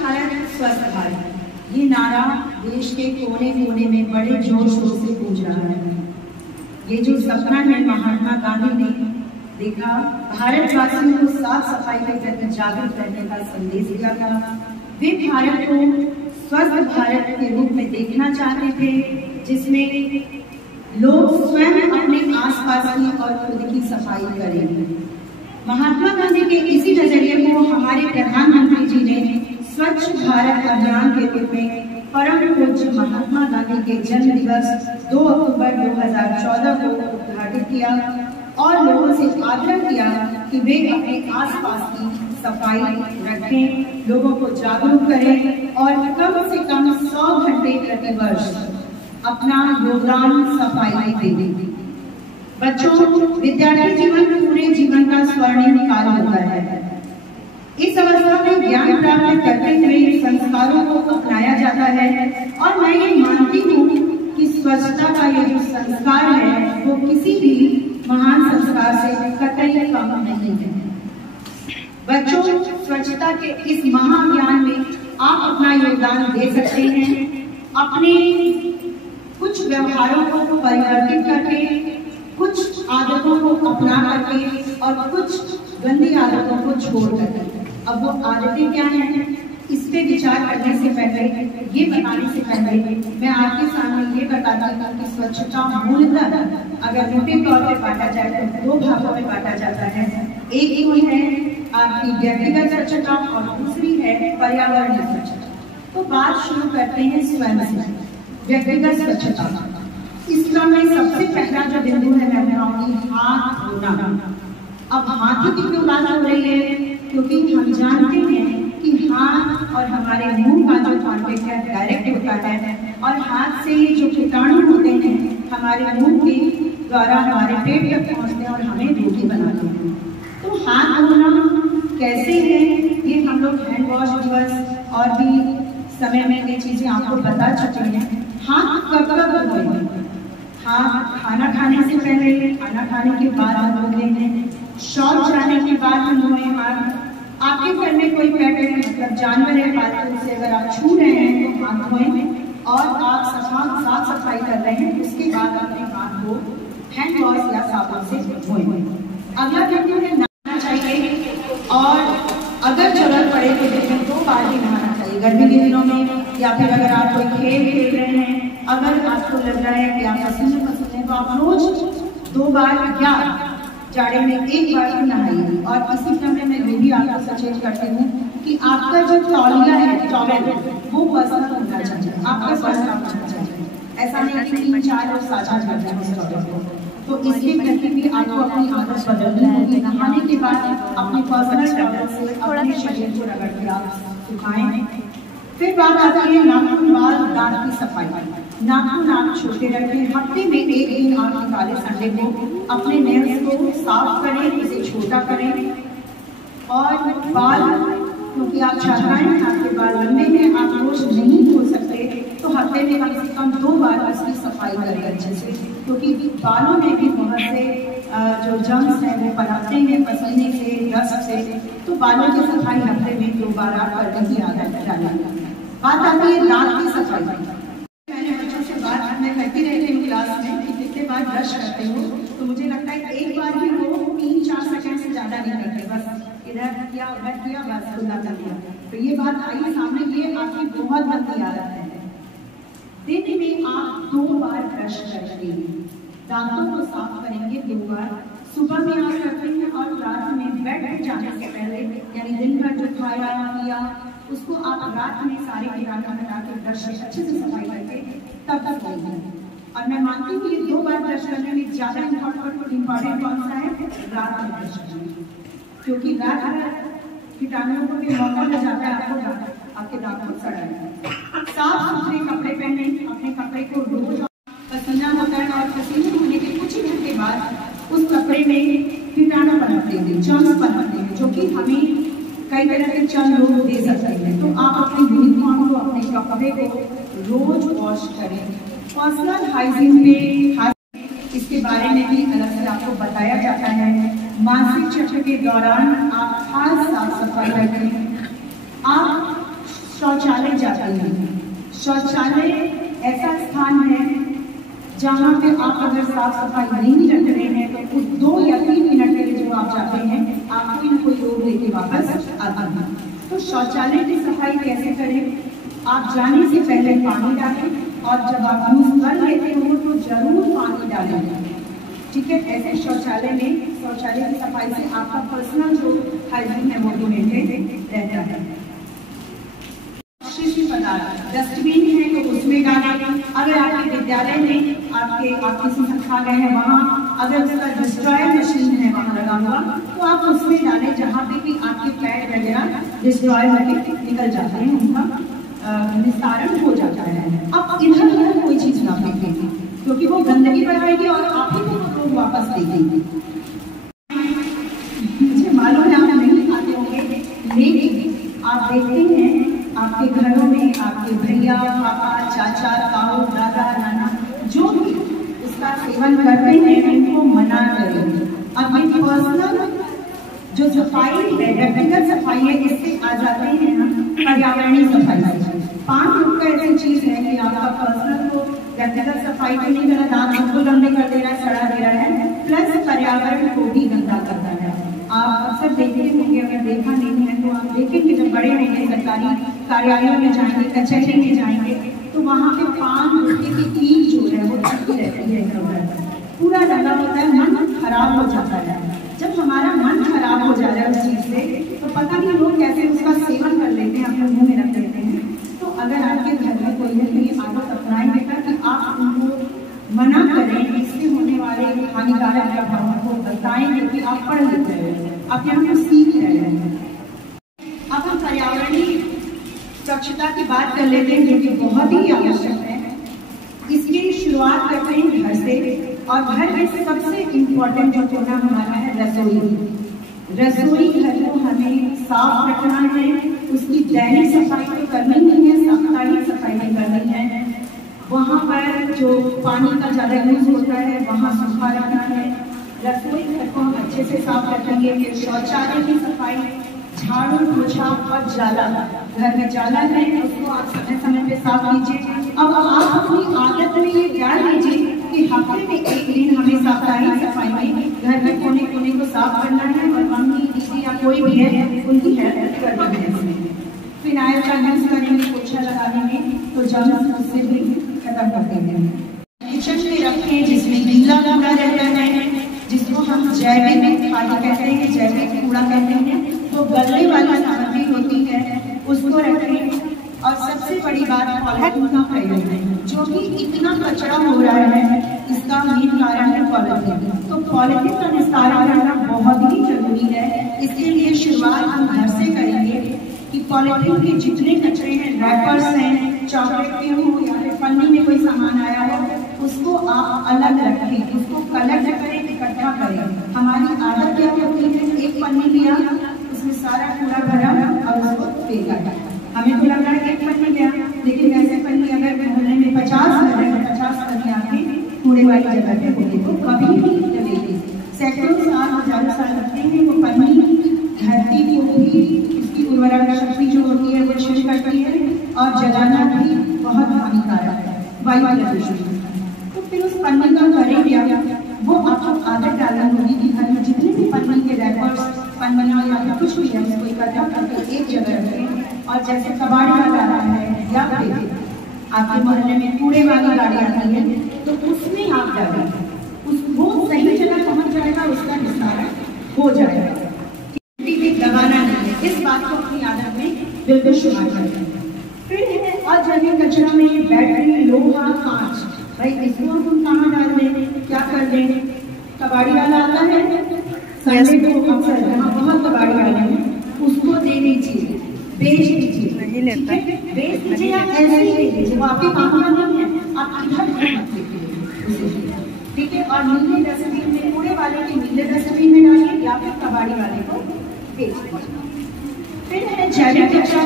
भारत स्वस्थ भारत, ये नारा देश के कोने कोने में बड़े जोर शोर से गूंज रहा है। ये जो सपना है महात्मा गांधी ने देखा, भारतवासियों को साफ सफाई के प्रति जागरूक करने का संदेश दिया था। वे भारत को स्वस्थ भारत के रूप में देखना चाहते थे, जिसमें लोग स्वयं अपने आसपास की और खुद की सफाई करें। महात्मा गांधी के इसी नजरिए को हमारे प्रधानमंत्री जी ने स्वच्छ भारत अभियान के रूप में परम पूज्य महात्मा गांधी के जन्म दिवस 2 अक्टूबर 2014 को उद्घाटित किया और लोगों से आग्रह किया कि वे अपने आसपास की सफाई रखें, लोगों को जागरूक करें और कम से कम 100 घंटे प्रति वर्ष अपना योगदान सफाई में दें। बच्चों, विद्यार्थी जीवन पूरे जीवन का स्वर्णिम काल होता है। इस अवस्था में ज्ञान प्राप्त करते हुए संस्कारों को अपनाया जाता है और मैं ये मानती हूँ कि स्वच्छता का ये जो संस्कार है वो किसी भी महान संस्कार से कतई कम नहीं है। बच्चों, स्वच्छता के इस महाअभियान में आप अपना योगदान दे सकते हैं, अपने कुछ व्यवहारों को परिवर्तित करके, कुछ आदतों को अपना करके और कुछ गंदी आदतों को छोड़ करके। अब वो आदतें क्या हैं, इस पे विचार करने से पहले, ये बताने से पहले मैं आपके सामने ये बताती हूँ कि स्वच्छता मूलतः अगर मोटे तौर पर बांटा जाए तो 2 भागों में बांटा जाता है। एक ही है आपकी व्यक्तिगत स्वच्छता और दूसरी है पर्यावरणीय स्वच्छता। तो बात शुरू करते हैं स्वयं से, व्यक्तिगत स्वच्छता। इस क्रम में सबसे पहला जो बिंदु है मैं बताऊंगी हाथ धोना। अब हाथों की क्यों बात हो रही है, क्योंकि हम जानते हैं कि हाथ और हमारे मुंह का जो कांटेक्ट है डायरेक्ट होता है और हाथ से ये जो कीटाणु होते हैं हमारे मुंह के द्वारा हमारे पेट तक पहुंचते हैं और हमें रोगी बनाते हैं। तो हाथ धोना कैसे है, ये हम लोग हैंड वॉश दिवस और भी समय में ये चीजें आपको बता चुके हैं। हाथ कब धोएं? हाँ, खाना खाने से पहले, खाना खाने के बाद हम धोते हैं, शौच जाने के बाद हम धोएं हाथ। आपके घर में कोई पेट मतलब जानवर है पालतू, से अगर आप छू रहे हैं तो हाथ धोएं और आप साफ सफाई कर रहे हैं उसके बाद अपने हाथ को हैंड वॉश या साबुन से धोएं। अगला बिंदु है नहाना चाहिए और अगर जरूरत पड़े तो दिन में 2 बार ही नहाना चाहिए, गर्मी के दिनों में या फिर अगर आप कोई खेल खेल रहे हैं, अगर आपको लग रहा है कि आप पसीने पसीने तो आप रोज 2 बार या जाड़े में 1 बार ही नहाइए। और इसी क्रम में मैं ये भी आपको सचेत करती हूँ कि आपका जो तौलिया है, टॉवल, वो पर्सनल होना चाहिए, आपका पर्सनल होना चाहिए। ऐसा नहीं कि 3-4 लोग साझा कर जाए उस टॉवल को। तो इसके करके भी आपको अपनी आदत बदलनी होगी। नहाने के बाद अपने पर्सनल टॉवल से अपने शरीर को रगड़ के आप सुखाएं। फिर बात आती है नाखून, बाल, दांत की सफाई। नाखून आप छोटे रखें, हफ्ते में 1 दिन आप निकाले संडे को अपने नेल्स को साफ करें, इसे छोटा करें। और बाल, क्योंकि आप छात्राएं हैं, आपके बाल लंबे हैं, आप रोज नहीं धो सकते, तो हफ्ते में कम से कम 2 बार उसकी सफाई करें अच्छे से, क्योंकि बालों में भी बहुत से जो जर्म्स हैं वो पनपते हैं पसीने से, रस से। तो बालों की सफाई हफ्ते में 2 बार आप करने की आदत डालें। बात आती है दांत की सफाई। मैंने बच्चों से बात मैं करती रहती हूँ क्लास में कि कितने बार ब्रश करते हो, तो मुझे लगता है 1 बार ही वो 3-4 सेकंड से ज्यादा नहीं करते, बस इधर किया उधर किया बस खुला कर दिया। तो ये बात आई सामने, ये आपकी बहुत गंदी आदत है। दिन में आप 2 बार ब्रश करेंगे, दांतों को साफ करेंगे 2 बार। सुबह में आप करते हैं और रात में बेड जाने से पहले, यानी दिन भर जो खाया पिया उसको आप रात में सारे कीटाणु हटा के ब्रश से अच्छे से सफाई करके तब तक लेंगे। और मैं मानती हूँ ये 2 बार ब्रश करने में ज्यादा इम्पोर्टेंट कौन सा है, रात में ब्रश करना, क्योंकि रात में कीटाणुओं को भी मौका मिल जाता है आपके दांत को सड़ाने। साफ सुथरे कपड़े पहने, अपने कपड़े को रोज पसीना होता है और पसीने होने के कुछ ही घंटे बाद उस कपड़े में कीटाणु पनपते हैं, जर्म्स पनपते हैं, जो कि हमें कई तरह के चर्म रोग दे सकते हैं। तो आप अपने यूनिफॉर्म को, अपने कपड़े को रोज वॉश करें। पर्सनल हाइजीन पे इसके बारे में भी अलग से आपको बताया जाता है। मासिक चक्र के दौरान आप खास साफ सफाई रखें। आप शौचालय जाते हैं। शौचालय ऐसा स्थान है जहाँ पे आप अगर साफ सफाई नहीं रख रहे हैं तो उस 2 या 3 मिनट के लिए जो आप जाते हैं आप कोई न कोई रोग लेके वापस आते हैं। तो शौचालय की सफाई कैसे करें? आप जाने से पहले पानी डालें और जब आप यूज कर लेते हो तो जरूर पानी डालें, ठीक है। ऐसे शौचालय की सफाई से आपका पर्सनल जो हाइजीन है वो भी मेंटेन रहता है। डस्टबिन है तो उसमें डालें। अगर आपके विद्यालय में आप किसी संस्थान है वहाँ अगर उसका डिस्ट्रॉयर मशीन है वहाँ लगा हुआ तो आप उसमें डालें, जहाँ पे भी आपके पैड वगैरह डिस्ट्रॉय होकर निकल जाते हैं, उनका निस्तारण हो जाता है। अब इधर कोई चीज ना फेंकें क्योंकि वो गंदगी बढ़ाएगी और आप ही को लोग वापस दे देंगे। मुझे मालूम है आप नहीं खाते होंगे, लेकिन आप देखते हैं आपके घरों में आपके भैया पापा चाचा ताऊ दादा नाना जो भी उसका सेवन करते हैं उनको मना करें। अब ये पर्सनल जो सफाई है, व्यक्तिगत सफाई है, इससे आ जाते हैं हम पर्यावरणीय सफाई। 5 रुपये ऐसी चीज है कि आपका पर्सनल को व्यक्तिगत सफाई तो नहीं कर रहा, दांत आपको लंबे कर दे रहा है, सड़ा दे रहा है, प्लस पर्यावरण को भी गंदा करता है। आप अक्सर देखते होंगे, अगर देखा नहीं है तो आप देखेंगे जब बड़े होंगे सरकारी कार्यालयों में जाएंगे, कचहरी में जाएंगे तो वहाँ पे 5 रुपये की कील जो है वो चलती रहती है, पूरा लगा होता है, मन खराब हो जाता है। जब हमारा मन खराब हो जा रहा है उस चीज से तो पता नहीं लोग कैसे उसका सेवन कर लेते हैं, अपने मुंह में रख लेते हैं। तो अगर आपके घर में कोई है तो ये आदत अपनाएं बेटा कि आप उनको मना करें, इससे होने वाले हानिकारक प्रभावों को बताएं, क्योंकि आप पढ़ लेते हैं, आप यहाँ पर सीख रहे हैं। अब हम पर्यावरणीय स्वच्छता की बात कर लेते हैं जो कि बहुत ही आवश्यक है। इसकी शुरुआत करते हैं घर से, और घर में सबसे इम्पोर्टेंट जो होना हमारा है रसोई घर को हमें साफ रखना है, उसकी दैनिक सफाई तो करनी नहीं है, साप्ताहिक सफाई भी करनी है। वहाँ पर जो पानी का ज्यादा यूज होता है वहाँ सूखा रखना है। रसोई घर को हम अच्छे से साफ रखेंगे। फिर शौचालय की सफाई, झाड़ू पोछा और जाला, घर में जाला है उसको आप समय समय पे साफ कीजिए। अब आप अपनी आदत में ये डाल लीजिए कि हफ्ते में 1 दिन हमें साप्ताहिक सफाई में घर में कोने कोने को साफ करना है, और मम्मी दीदी या कोई भी है उनकी हेल्प करनी है। फिनाइल का यूज करेंगे पोछा लगाने में तो जर्म्स उससे भी खत्म करते हैं। किचन में रखें जिसमें गीला कूड़ा रहता है, जिसको हम जैविक खाद कहते हैं, जैविक कूड़ा कहते हैं, तो गलने वाली सामग्री होती है उसको रखें। और सबसे बड़ी बात पॉलिथीन का प्रयोग है, जो कि इतना कचरा हो रहा है, इसका मेन कारण है पॉलिथीन। तो पॉलिथीन का निस्तारण करना बहुत ही जरूरी है। इसके लिए शुरुआत हम घर से करेंगे कि पॉलिथीन के जितने कचरे हैं, रैपर्स हैं, चॉकलेट के हो या फिर पन्नी में कोई सामान आया हो, उसको आप अलग रखें, उसको कलेक्ट करें, इकट्ठा करें। हमारी आदत क्या होती है, एक पन्नी लिया उसमें सारा कूड़ा भरा और उसको फेंका। हमें तो लग रहा है 1 पन्नी गया, लेकिन वैसे पन्नी अगर मोहल्ले में 50 है, 50 पन्नी आपके कूड़े वाली जगह पे होगी तो कभी भी लगेगी। सैकड़ों साल, हजारों साल लगते हैं वो पन्नी धरती को भी उसकी उर्वरक शक्ति जो होती है वो क्षय करती है, और जलाना भी बहुत हानिकारक है, वायु प्रदूषण। तो फिर उस पन्नी का करें क्या, वो आपको आदत डालनी होगी कि घर में जितने भी पन्नी के रैपर्स, पन्नियाँ या फिर कुछ भी है उसको इकट्ठा करके एक जगह रखें। और जैसे कबाड़ी वाला आ रहा है या फिर आपके मोहल्ले में कूड़े वाली गाड़ी आती है तो उसमें आप डालें, वो सही जगह पहुंच जाएगा, उसका निस्तारण हो जाएगा। दबाना नहीं है, इस बात को अपनी आदत में बिल्कुल शुमार करें। फिर है और जगह कचरा में बैटरी, लोहा, कांच, भाई इसको हम कहाँ डाल दें, क्या कर दें। कबाड़ी वाला आता है संडे को, अक्सर जहाँ बहुत कबाड़ी वाले हैं उसको दे दीजिए, बेच दीजिए, नहीं लेता है, बेच दीजिए या ऐसे ही दे दीजिए, वो आपके काम का नहीं है, आप इधर ठीक है। और नीले डस्टबिन में, कूड़े वाले के नीले डस्टबिन में डालिए या फिर कबाड़ी वाले को बेच दीजिए। फिर है जैविक कचरा,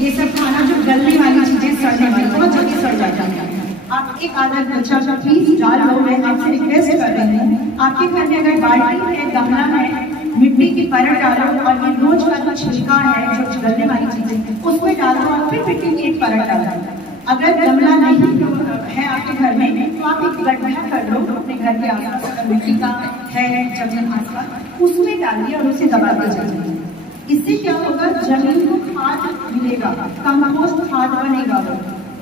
ये सब खाना जो गलने वाली चीजें, सड़ने वाली, बहुत जल्दी सड़ जाता है। आप एक आधा कच्चा सा प्लीज डाल लो, मैं आपसे रिक्वेस्ट कर रही हूँ। आपके घर में अगर बाल्टी है, गमला है, मिट्टी की परत डालो और ये रोज का जो छिलका है, जो गलने वाली चीजें उसमें डालो और फिर अगर गमला नहीं है आपके घर में तो आप एक गड्ढा कर लो अपने घर के आसपास, मिट्टी का है जमीन आसपास, उसमें डालिए और उसे दबाते जाइए। इससे क्या होगा, जमीन को खाद मिलेगा, कंपोस्ट खाद बनेगा।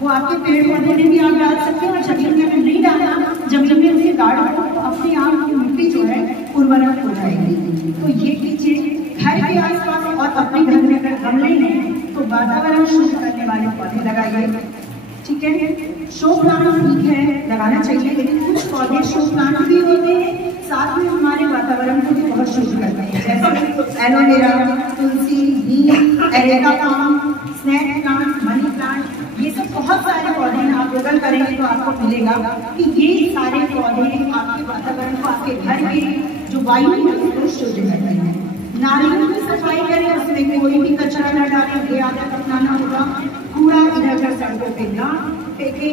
वो आपके पेड़ पौधे में भी आप डाल सकते हैं और जमीन में अगर नहीं डालना, जमीन में उसे गाड़ दो तो अपने आप की मिट्टी जो है उर्वरक हो जाएगी। तो ये कीजिए घर के आसपास और अपने घर में अगर गमले हैं तो वातावरण शुद्ध करने वाले पौधे लगाइए। ठीक है, शो प्लांट ठीक है लगाना चाहिए, लेकिन कुछ पौधे शो प्लांट भी होते हैं, साथ में हमारे वातावरण को भी बहुत शुद्ध करते हैं, जैसे एलोवेरा, तुलसी, नीम, areca palm, snake plant, money plant, ये सब बहुत सारे पौधे हैं। आप गूगल करेंगे तो आपको मिलेगा कि ये सारे पौधे आपके वातावरण को, आपके घर के जो वायु है उसको शुद्ध करते हैं। नालियों की सफाई करें, उसमें कोई भी कचरा न डालें, ये आदत अपनाना होगा। कूड़ा इधर उधर सड़कों पे ना फेंके।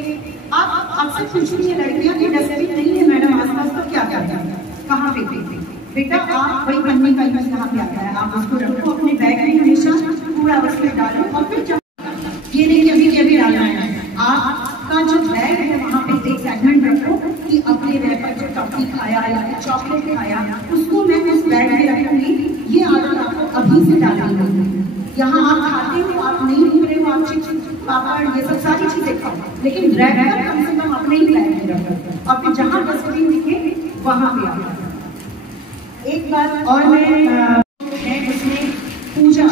आप अक्सर पूछेंगे लड़कियां कि डस्टबिन नहीं है मैडम आसपास, तो क्या करते हैं, कहाँ पे फेंकते? बेटा आप वही पन्नी का यूज कहाँ पे आता है, आप उसको रखो अपने बैग में, हमेशा कूड़ा उसमें डालो और फिर ये नहीं अभी अभी डालना है। आपका जो बैग है वहाँ पे एक सेगमेंट रखो कि अपने रैपर जो टॉफी खाया या चॉकलेट खाया उसको मैं उस बैग में रखूंगी। ये आदत आपको अभी से डालनी होगी। यहाँ आप खाते हो, आप नहीं भूल रहे हो, आप चिप्स, पापड़, ये सब सारी चीजें खाओ, लेकिन रैपर कम से कम अपने ही बैग में रखो और फिर जहाँ डस्टबिन दिखे वहाँ पे आओ। एक बात और मैं उसमें पूजा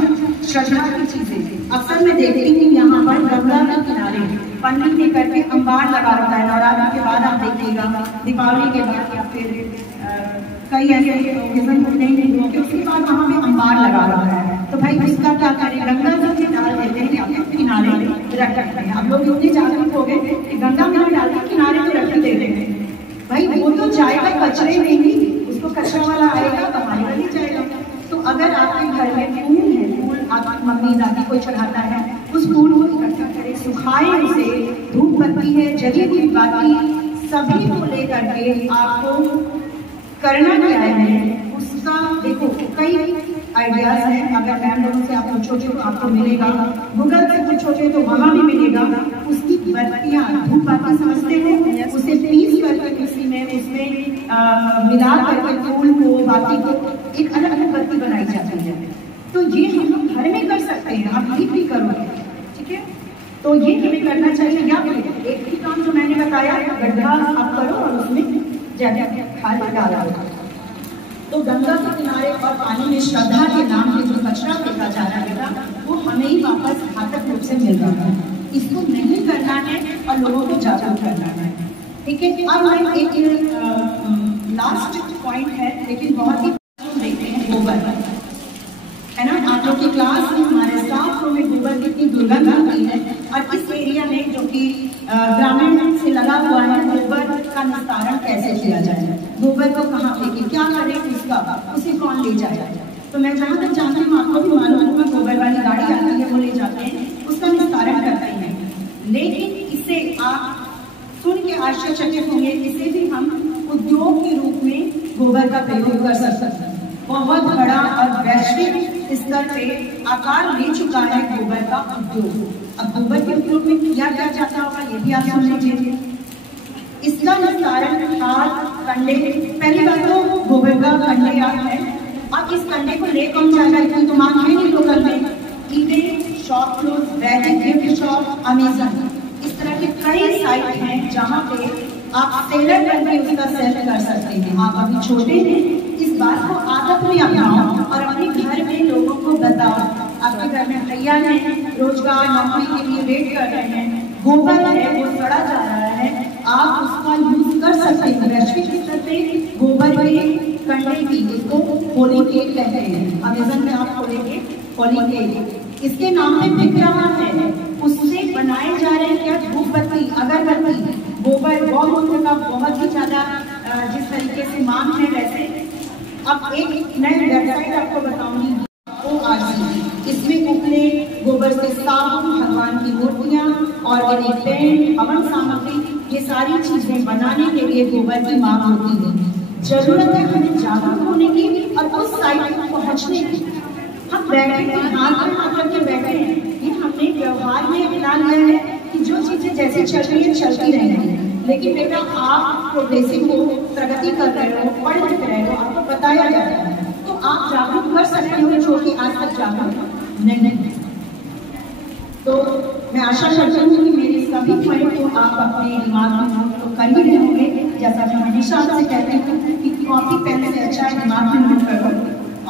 श्रद्धा की चीजें अक्सर मैं देखती हूँ यहाँ पर गंगा के किनारे पन्नी में करके अंबार लगा होता है। नवरात्रि के बाद आप देखिएगा, दीपावली के बाद या फिर कई ऐसे ओकेजन होते हैं हिंदुओं के, उसके बाद वहाँ पे अंबार लगा होता है। तो भाई उसका क्या करें, गंगा जी में डाल देते हैं या फिर किनारे रख रखते हैं। अब लोग इतने जागरूक हो गए कि गंगा में डाल के किनारे पे रख देते हैं। भाई वो तो जाएगा कचरे में ही, उसको कचरा वाला आएगा तो हमारे वाली जाएगा। तो अगर आपके घर में फूल है, फूल आपकी मम्मी दादी कोई चढ़ाता है, उस फूल को इकट्ठा करें, सुखाए उसे, धूप बत्ती है, जली हुई बाती, सभी को लेकर के आपको करना क्या है उसका देखो कई आइडियाज हैं। अगर मैम लोगों से आप पूछोगे तो आपको मिलेगा, गूगल से पूछोगे तो वहाँ भी मिलेगा। उसकी बत्तियाँ, धूप बाती समझते हैं, उसे पीस करके किसी में उसमें मिला करके फूल को, बाती को एक अलग अलग बत्ती बनाई जाती है। तो ये हम घर में कर सकते हैं, आप भी करोगे, ठीक है। तो ये हमें करना चाहिए। या फिर एक ही काम जो मैंने बताया, गड्ढा आप करो और उसमें ज्यादा खाद डाला। तो गंगा के किनारे और पानी में श्रद्धा के नाम पे जो कचरा फेंका जा रहा है वो हमें ही वापस घातक रूप से मिल रहा है। इसको नहीं करना है और लोगों को जागरूक करना है, ठीक है। अब हम एक लास्ट पॉइंट है, लेकिन बहुत ही देखते हैं, गोबर है ना। आप लोग की क्लास में हमारे स्टाफ रूम में गोबर कितनी दुर्गंध आती है, और इस एरिया में जो कि ग्रामीण से लगा हुआ है, गोबर का निस्तारण कैसे किया जाए, गोबर को कहाँ फेंके, क्या करें उसका, उसे कौन ले जाए। तो मैं जहाँ तक जानती हूँ, आपको भी मालूम होगा, गोबर वाली गाड़ी आती है, वो ले जाते हैं, उसका निस्तारण करते हैं। लेकिन इसे आप सुन के आश्चर्यचकित होंगे, इसे भी हम उद्योग के रूप में गोबर का प्रयोग कर सकते हैं। बहुत बड़ा और वैश्विक स्तर पे आकार ले चुका है गोबर का उद्योग। अब गोबर के उपयोग में किया क्या जाता होगा ये भी आप समझ लीजिए। इसका निस्तारण खाद, कंडे, पहली बात तो गोबर का कंडे है। अब इस कंडे को ले कौन जाएगा, इतनी तो मांग है नहीं लोकल में। ईबे, शॉप क्लोज, वैदिक गिफ्ट शॉप, अमेजन, इस तरह के कई साइट हैं जहाँ पे आप सेलर करके उसका सेल कर सकते हैं। आप अभी छोटे हैं, इस बात को आदत में अपनाओ और अपने घर में लोगों को बताओ। आपके घर में भैया हैं, रोजगार नौकरी के लिए वेट कर रहे हैं, गोबर है वो सड़ा जा रहा है, आप उसका यूज कर सकते हैं। वैश्विक स्तर पे गोबर के कंडे की, इसको होली केक कहते हैं, अमेजन में आप खोलेंगे होली केक, इसके नाम पे बिक रहा है। उससे बनाए जा रहे हैं क्या, धूप बत्ती, अगरबत्ती, गोबर, गौमूत्र का बहुत ही ज्यादा जिस तरीके से मांग है वैसे। अब एक नई वेबसाइट आपको बताऊंगी, ORC, इसमें उपले गोबर से साबुन, भगवान की मूर्तियां, ऑर्गेनिक पेंट, हवन सामग्री, ये सारी चीजें बनाने के लिए गोबर की मांग होती है। जरूरत है हमें जागरूक होने की और उस साइट तक पहुंचने की। हम बैठे हैं, हाथ में हाथ रख के बैठे हैं, ये हमने व्यवहार में अपना लिया है कि जो चीज चीजें जैसे चल रही है चलती रहेंगी, लेकिन बेटा आप प्रोग्रेसिव हो, प्रगति कर रहे हो, पढ़ लिख रहे हो, आपको बताया जा रहा है, तो आप जागरूक कर सकते हो जो कि आज तक जागरूक नहीं। तो मैं आशा करती हूँ कि मेरे सभी पॉइंट को आप अपने दिमाग में तो कर ही रहे होंगे। जैसा कि हमेशा आपसे कहती हूँ कि कॉपी पेन से अच्छा दिमाग में नोट करो,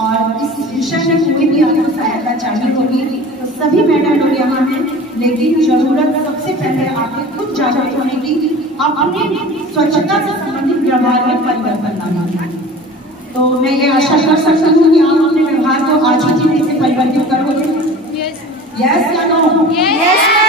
और इस विषय में कोई भी आपको सहायता चाहिए होगी तो सभी मैडम लोग यहाँ हैं, लेकिन जरूरत सबसे पहले आपके खुद जागरूक होने की, अपने स्वच्छता से संबंधित व्यवहार में परिवर्तन लाना। तो मैं ये आशा कर सकती हूँ कि आप अपने व्यवहार को आज ही से परिवर्तित करोगे। यस या नो? यस।